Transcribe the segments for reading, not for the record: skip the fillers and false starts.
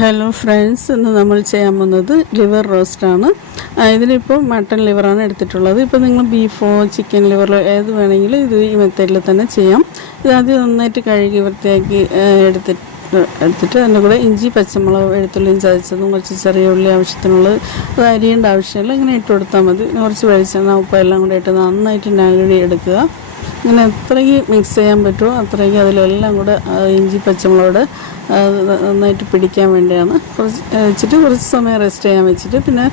Hello friends, ഇന്ന് നമ്മൾ ചെയ്യാൻ പോകുന്നത് ലിവർ റോസ്റ്റാണ്. ഇതിലിപ്പോൾ മട്ടൺ ലിവറാണ് എടുത്തിട്ടുള്ളത്. ഇപ്പോൾ നിങ്ങൾ ബീഫോ ചിക്കൻ ലിവറോ ഏത് വേണമെങ്കിലും ഇത് ഈ മെത്തേഡിൽ തന്നെ ചെയ്യാം. ഇത് ആദ്യം നന്നായിട്ട് കഴുകി വൃത്തിയാക്കി എടുത്തിട്ട് അതിൻ്റെ കൂടെ ഇഞ്ചി, പച്ചമുളക്, വെളുത്തുള്ളിയും ചതച്ചതും കുറച്ച് ചെറിയ ഉള്ളി ആവശ്യത്തിനുള്ളത്, അത് അരിയേണ്ട ആവശ്യമില്ല, ഇങ്ങനെ ഇട്ട് കൊടുത്താൽ മതി. കുറച്ച് വെളിച്ചെണ്ണ, ഉപ്പ് എല്ലാം കൂടെ ഇട്ട് നന്നായിട്ട് നഴുകി എടുക്കുക. ഇങ്ങനെ എത്രയ്ക്ക് മിക്സ് ചെയ്യാൻ പറ്റുമോ അത്രയ്ക്ക് അതിലെല്ലാം കൂടെ ഇഞ്ചി പച്ചമുളകോടെ നന്നായിട്ട് പിടിക്കാൻ വേണ്ടിയാണ്. കുറച്ച് സമയം റെസ്റ്റ് ചെയ്യാൻ വെച്ചിട്ട് പിന്നെ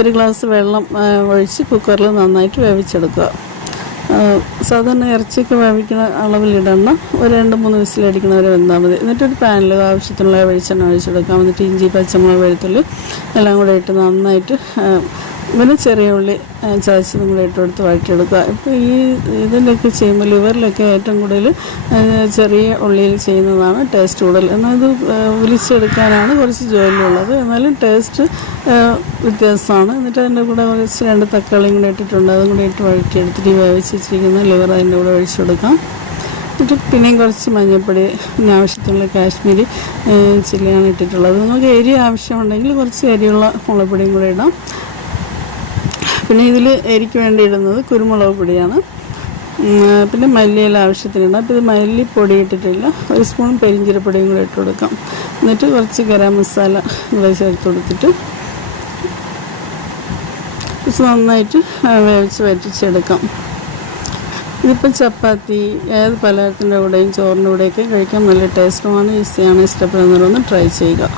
ഒരു ഗ്ലാസ് വെള്ളം ഒഴിച്ച് കുക്കറിൽ നന്നായിട്ട് വേവിച്ചെടുക്കുക. സാധാരണ ഇറച്ചിയൊക്കെ വേവിക്കുന്ന അളവിലിടണം. ഒരു 2-3 വിസിലടിക്കണവരെ വെന്താൽ മതി. എന്നിട്ടൊരു പാനിൽ ആവശ്യത്തിനുള്ള വെളിച്ചെണ്ണ ഒഴിച്ചെടുക്കാം. എന്നിട്ട് ഇഞ്ചി, പച്ചമുളക്, വെളുത്തുള്ളി എല്ലാം കൂടെ ഇട്ട് നന്നായിട്ട് പിന്നെ ചെറിയ ഉള്ളി ചതച്ച് നമ്മൾ ഇട്ട് കൊടുത്ത് വഴറ്റിയെടുക്കുക. ഇപ്പോൾ ഇതിലൊക്കെ ചെയ്യുമ്പോൾ ലിവറിലൊക്കെ ഏറ്റവും കൂടുതൽ ചെറിയ ഉള്ളിയിൽ ചെയ്യുന്നതാണ് ടേസ്റ്റ് കൂടുതൽ. എന്നാൽ ഇത് വിളിച്ചെടുക്കാനാണ് കുറച്ച് ജോലിയുള്ളത്, എന്നാലും ടേസ്റ്റ് വ്യത്യാസമാണ്. എന്നിട്ട് അതിൻ്റെ കൂടെ കുറച്ച് 2 തക്കാളിയും കൂടെ ഇട്ടിട്ടുണ്ട്, അതും കൂടെ ഇട്ട് വഴറ്റിയെടുത്തിട്ട് വേവിച്ച് വെച്ചിരിക്കുന്ന ലിവർ അതിൻ്റെ കൂടെ ഒഴിച്ചു കൊടുക്കാം. എന്നിട്ട് പിന്നെയും കുറച്ച് മഞ്ഞൾപ്പൊടി, പിന്നെ ആവശ്യത്തിനുള്ള കാശ്മീരി ചില്ലിയാണ് ഇട്ടിട്ടുള്ളത്. നിങ്ങൾക്ക് എരി ആവശ്യമുണ്ടെങ്കിൽ കുറച്ച് എരിയുള്ള മുളക് പൊടിയും കൂടെ ഇടാം. പിന്നെ ഇതിൽ എരിക്ക് വേണ്ടി ഇടുന്നത് കുരുമുളക് പൊടിയാണ്. പിന്നെ മല്ലിയില ആവശ്യത്തിനുണ്ട്. അപ്പോൾ ഇത് മല്ലിപ്പൊടി ഇട്ടിട്ടില്ല. 1 സ്പൂൺ പെരിഞ്ചീരപ്പൊടിയും കൂടെ ഇട്ട് കൊടുക്കാം. എന്നിട്ട് കുറച്ച് ഗരം മസാല കൂടെ ചേർത്ത് കൊടുത്തിട്ട് കുറച്ച് നന്നായിട്ട് വേവിച്ച് വറ്റിച്ചെടുക്കാം. ഇതിപ്പോൾ ചപ്പാത്തി, ഏത് പലഹാരത്തിൻ്റെ കൂടെയും ചോറിൻ്റെ കൂടെയൊക്കെ കഴിക്കാൻ നല്ല ടേസ്റ്റുമാണ്, ഈസിയാണ്. ഇഷ്ടപ്പെടുന്നവരൊന്ന് ട്രൈ ചെയ്യുക.